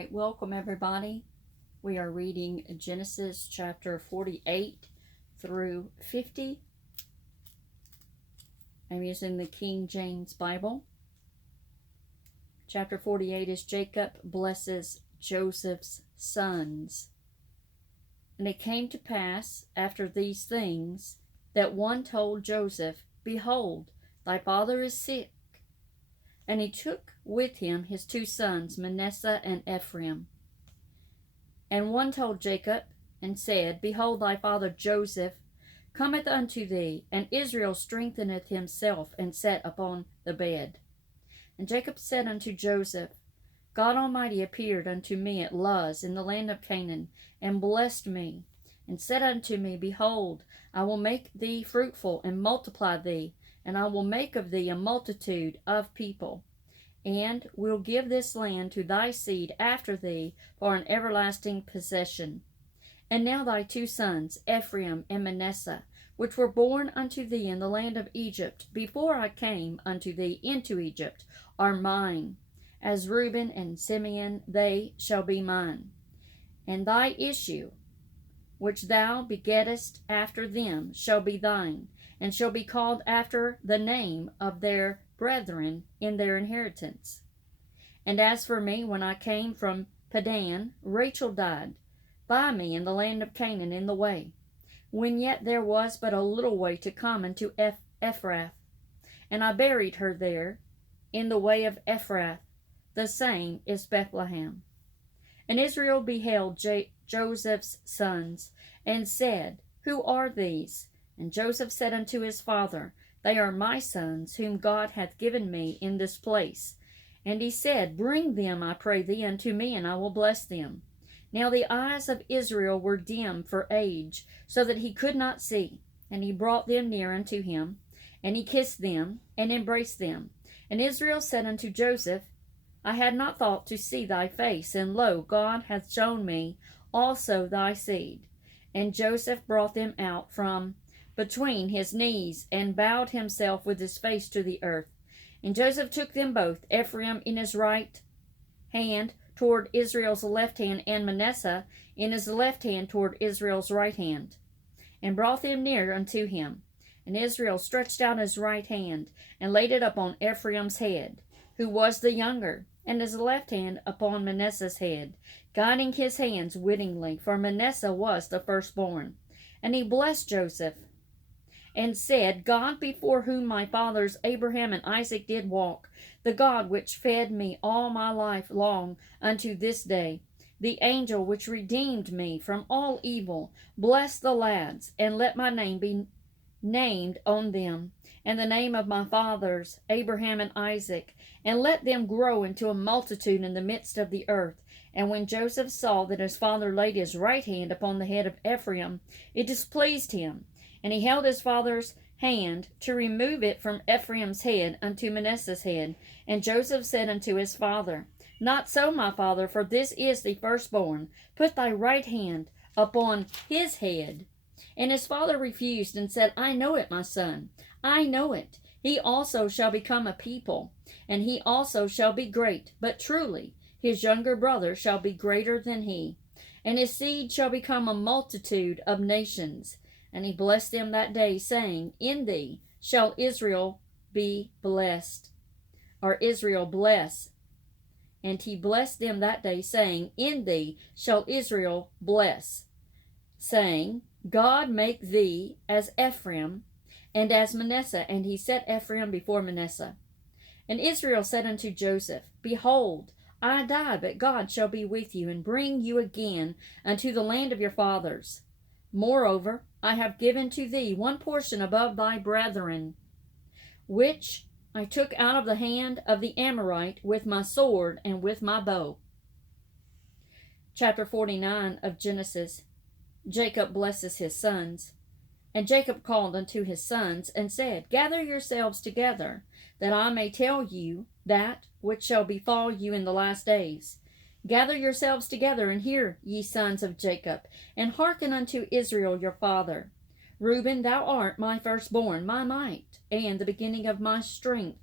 right, welcome everybody. We are reading Genesis chapter 48 through 50. I'm using the King James Bible. Chapter 48 is Jacob blesses Joseph's sons. And it came to pass after these things that one told Joseph, Behold, thy father is sick. And he took with him his two sons, Manasseh and Ephraim. And one told Jacob, and said, Behold, thy father Joseph cometh unto thee, and Israel strengtheneth himself, and sat upon the bed. And Jacob said unto Joseph, God Almighty appeared unto me at Luz in the land of Canaan, and blessed me, and said unto me, Behold, I will make thee fruitful, and multiply thee, and I will make of thee a multitude of people, and will give this land to thy seed after thee for an everlasting possession. And now thy two sons, Ephraim and Manasseh, which were born unto thee in the land of Egypt, before I came unto thee into Egypt, are mine. As Reuben and Simeon, they shall be mine. And thy issue, which thou begettest after them, shall be thine, and shall be called after the name of their brethren in their inheritance. And as for me, when I came from Padan, Rachel died by me in the land of Canaan in the way, when yet there was but a little way to come unto Ephrath. And I buried her there in the way of Ephrath, the same is Bethlehem. And Israel beheld Joseph's sons, and said, Who are these? And Joseph said unto his father, They are my sons, whom God hath given me in this place. And he said, Bring them, I pray thee, unto me, and I will bless them. Now the eyes of Israel were dim for age, so that he could not see. And he brought them near unto him, and he kissed them, and embraced them. And Israel said unto Joseph, I had not thought to see thy face, and lo, God hath shown me also thy seed. And Joseph brought them out from between his knees, and bowed himself with his face to the earth. And Joseph took them both, Ephraim in his right hand toward Israel's left hand, and Manasseh in his left hand toward Israel's right hand, and brought them near unto him. And Israel stretched out his right hand, and laid it upon Ephraim's head, who was the younger, and his left hand upon Manasseh's head, guiding his hands wittingly, for Manasseh was the firstborn. And he blessed Joseph, and said, God before whom my fathers Abraham and Isaac did walk, the God which fed me all my life long unto this day, the angel which redeemed me from all evil, bless the lads, and let my name be named on them, and the name of my fathers Abraham and Isaac, and let them grow into a multitude in the midst of the earth. And when Joseph saw that his father laid his right hand upon the head of Ephraim, it displeased him, and he held his father's hand to remove it from Ephraim's head unto Manasseh's head. And Joseph said unto his father, Not so, my father, for this is the firstborn. Put thy right hand upon his head. And his father refused, and said, I know it, my son, I know it. He also shall become a people, and he also shall be great. But truly his younger brother shall be greater than he, and his seed shall become a multitude of nations. And he blessed them that day, saying, In thee shall Israel be blessed, or Israel bless. And he blessed them that day, saying, In thee shall Israel bless, saying, God make thee as Ephraim and as Manasseh. And he set Ephraim before Manasseh. And Israel said unto Joseph, Behold, I die, but God shall be with you, and bring you again unto the land of your fathers. Moreover, I have given to thee one portion above thy brethren, which I took out of the hand of the Amorite with my sword and with my bow. Chapter 49 of Genesis. Jacob blesses his sons. And Jacob called unto his sons, and said, Gather yourselves together, that I may tell you that which shall befall you in the last days. Gather yourselves together, and hear, ye sons of Jacob, and hearken unto Israel your father. Reuben, thou art my firstborn, my might, and the beginning of my strength,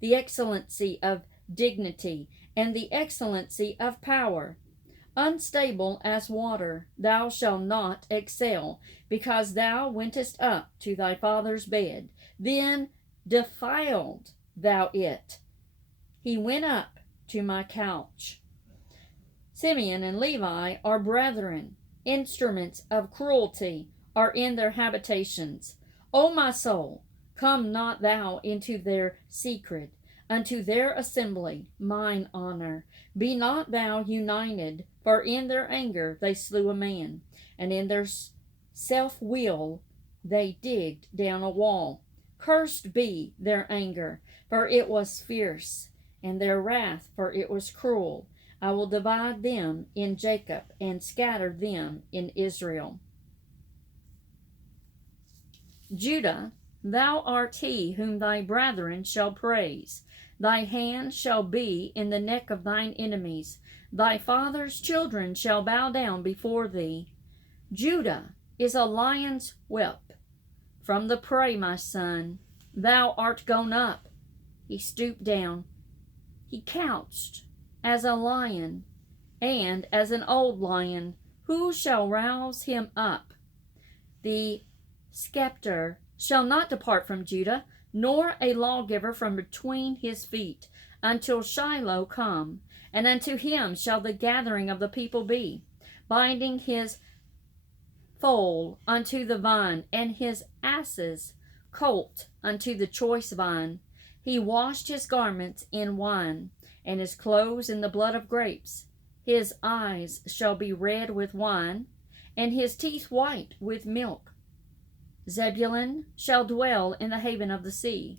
the excellency of dignity, and the excellency of power. Unstable as water, thou shalt not excel, because thou wentest up to thy father's bed. Then defiled thou it. He went up to my couch. Simeon and Levi are brethren. Instruments of cruelty are in their habitations. O my soul, come not thou into their secret, unto their assembly, mine honor. Be not thou united, for in their anger they slew a man, and in their self-will they digged down a wall. Cursed be their anger, for it was fierce, and their wrath, for it was cruel. I will divide them in Jacob, and scatter them in Israel. Judah, thou art he whom thy brethren shall praise. Thy hand shall be in the neck of thine enemies. Thy father's children shall bow down before thee. Judah is a lion's whelp. From the prey, my son, thou art gone up. He stooped down. He couched as a lion, and as an old lion. Who shall rouse him up? The scepter shall not depart from Judah, nor a lawgiver from between his feet, until Shiloh come, and unto him shall the gathering of the people be, binding his foal unto the vine, and his ass's colt unto the choice vine. He washed his garments in wine, and his clothes in the blood of grapes. His eyes shall be red with wine, and his teeth white with milk. Zebulun shall dwell in the haven of the sea,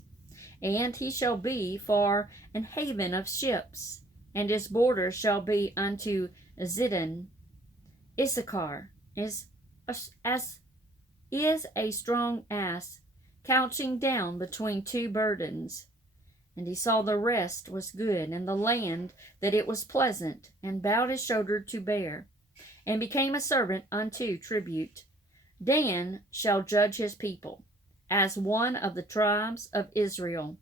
and he shall be for an haven of ships, and his border shall be unto Zidon. Issachar is a strong ass, couching down between two burdens. And he saw the rest was good, and the land that it was pleasant, and bowed his shoulder to bear, and became a servant unto tribute. Dan shall judge his people, as one of the tribes of Israel.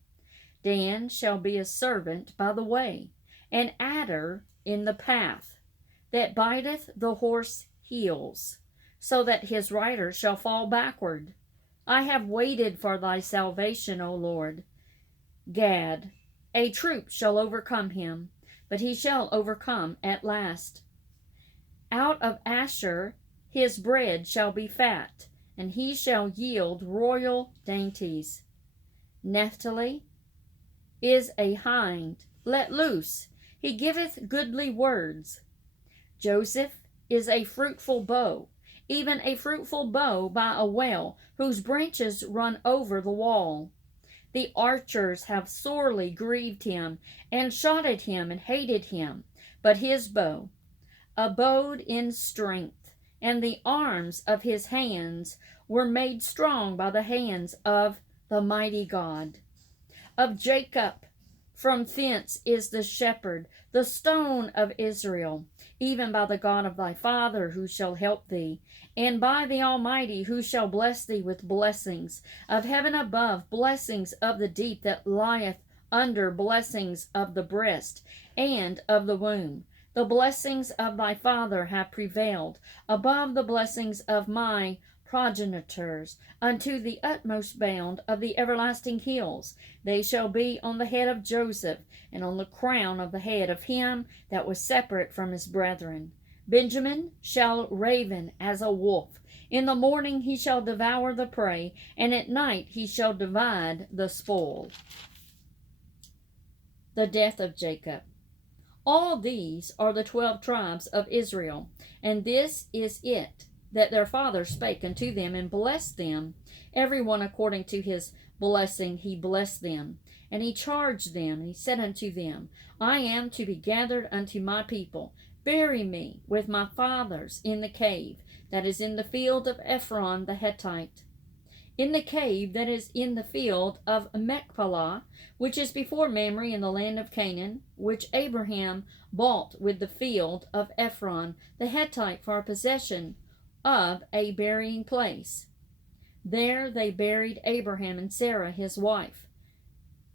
Dan shall be a servant by the way, an adder in the path, that biteth the horse heels, so that his rider shall fall backward. I have waited for thy salvation, O Lord. Gad, a troop shall overcome him, but he shall overcome at last. Out of Asher his bread shall be fat, and he shall yield royal dainties. Naphtali is a hind let loose, he giveth goodly words. Joseph is a fruitful bow, even a fruitful bow by a well, whose branches run over the wall. The archers have sorely grieved him, and shot at him, and hated him. But his bow abode in strength, and the arms of his hands were made strong by the hands of the mighty God. Of Jacob, from thence is the shepherd, the stone of Israel, even by the God of thy father, who shall help thee, and by the Almighty, who shall bless thee with blessings of heaven above, blessings of the deep that lieth under, blessings of the breast and of the womb. The blessings of thy father have prevailed above the blessings of my progenitors, unto the utmost bound of the everlasting hills. They shall be on the head of Joseph, and on the crown of the head of him that was separate from his brethren. Benjamin shall raven as a wolf. In the morning he shall devour the prey, and at night he shall divide the spoil. The death of Jacob. All these are the 12 tribes of Israel, and this is it that their father spake unto them, and blessed them. Every one according to his blessing he blessed them. And he charged them, and he said unto them, I am to be gathered unto my people. Bury me with my fathers in the cave that is in the field of Ephron the Hittite, in the cave that is in the field of Machpelah, which is before Mamre in the land of Canaan, which Abraham bought with the field of Ephron the Hittite for a possession of a burying place. There they buried Abraham and Sarah his wife.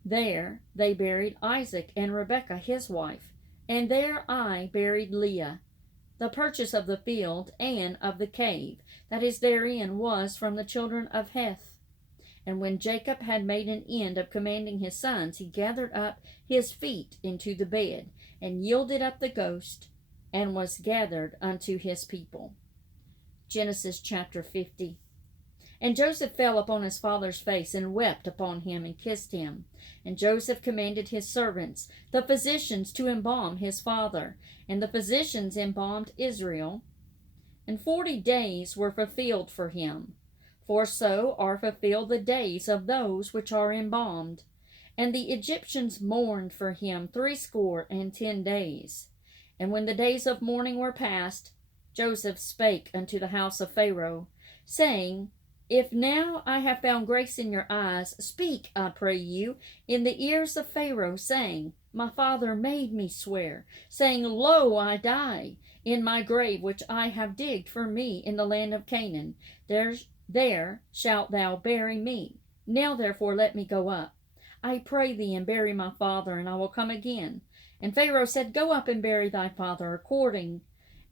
There they buried Isaac and Rebekah his wife, and there I buried Leah. The purchase of the field and of the cave that is therein was from the children of Heth. And when Jacob had made an end of commanding his sons, he gathered up his feet into the bed, and yielded up the ghost, and was gathered unto his people. Genesis chapter 50. And Joseph fell upon his father's face, and wept upon him, and kissed him. And Joseph commanded his servants, the physicians, to embalm his father. And the physicians embalmed Israel. And 40 days were fulfilled for him. For so are fulfilled the days of those which are embalmed. And the Egyptians mourned for him 60 days. And when the days of mourning were past, Joseph spake unto the house of Pharaoh, saying, If now I have found grace in your eyes, speak, I pray you, in the ears of Pharaoh, saying, My father made me swear, saying, Lo, I die in my grave which I have digged for me in the land of Canaan. There shalt thou bury me. Now therefore let me go up, I pray thee, and bury my father, and I will come again. And Pharaoh said, Go up and bury thy father, according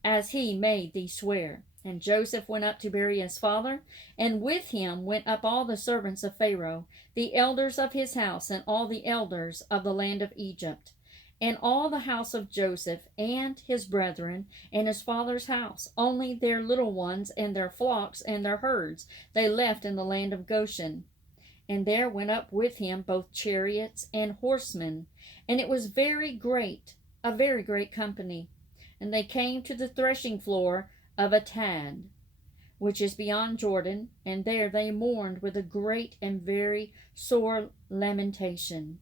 as he made thee swear. And Joseph went up to bury his father, and with him went up all the servants of Pharaoh, the elders of his house, and all the elders of the land of Egypt, and all the house of Joseph, and his brethren, and his father's house. Only their little ones, and their flocks, and their herds, they left in the land of Goshen. And there went up with him both chariots and horsemen, and it was a very great company. And they came to the threshing floor of Atad, which is beyond Jordan, and there they mourned with a great and very sore lamentation.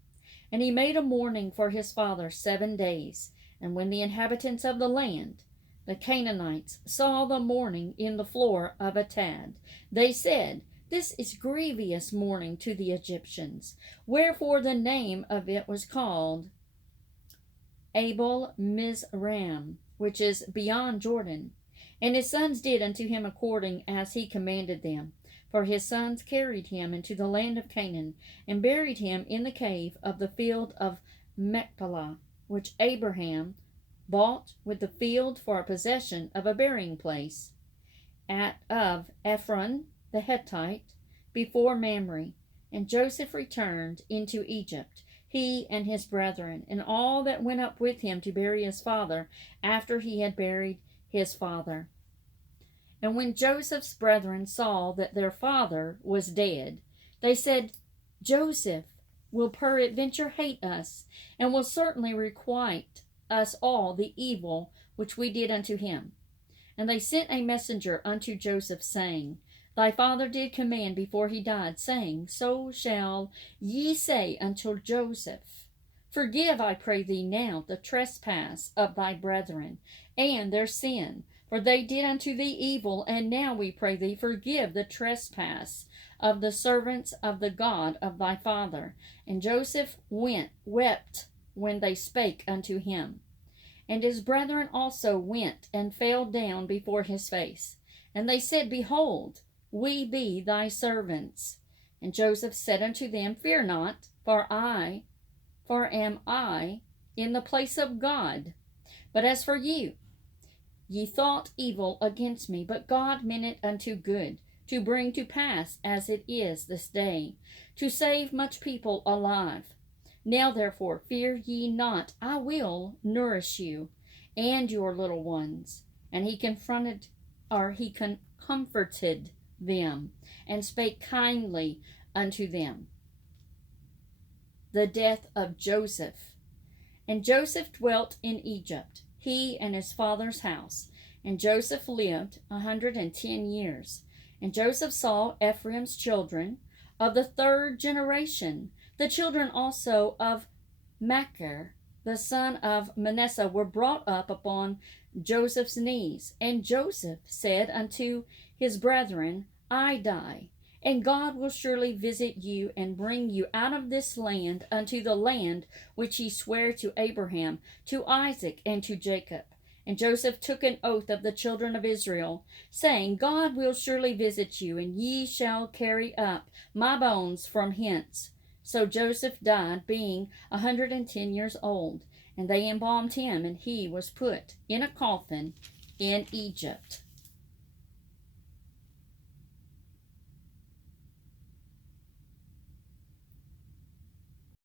And he made a mourning for his father 7 days. And when the inhabitants of the land, the Canaanites, saw the mourning in the floor of Atad, they said, This is grievous mourning to the Egyptians. Wherefore the name of it was called Abel Mizraim, which is beyond Jordan. And his sons did unto him according as he commanded them. For his sons carried him into the land of Canaan, and buried him in the cave of the field of Machpelah, which Abraham bought with the field for a possession of a burying place, of Ephron the Hittite, before Mamre. And Joseph returned into Egypt, he and his brethren, and all that went up with him to bury his father, after he had buried his father. And when Joseph's brethren saw that their father was dead, they said, Joseph will peradventure hate us, and will certainly requite us all the evil which we did unto him. And they sent a messenger unto Joseph, saying, Thy father did command before he died, saying, So shall ye say unto Joseph, Forgive, I pray thee now, the trespass of thy brethren, and their sin, for they did unto thee evil, and now we pray thee, forgive the trespass of the servants of the God of thy father. And Joseph wept when they spake unto him. And his brethren also went and fell down before his face. And they said, Behold, we be thy servants. And Joseph said unto them, Fear not, for am I in the place of God. But as for you, ye thought evil against me, but God meant it unto good, to bring to pass as it is this day, to save much people alive. Now therefore fear ye not, I will nourish you and your little ones. And he comforted them, and spake kindly unto them. The death of Joseph. And Joseph dwelt in Egypt, he and his father's house. And Joseph lived 110 years. And Joseph saw Ephraim's children of the 3rd generation. The children also of Machir, the son of Manasseh, were brought up upon Joseph's knees. And Joseph said unto his brethren, I die, and God will surely visit you, and bring you out of this land unto the land which he sware to Abraham, to Isaac, and to Jacob. And Joseph took an oath of the children of Israel, saying, God will surely visit you, and ye shall carry up my bones from hence. So Joseph died, being 110 years old, and they embalmed him, and he was put in a coffin in Egypt.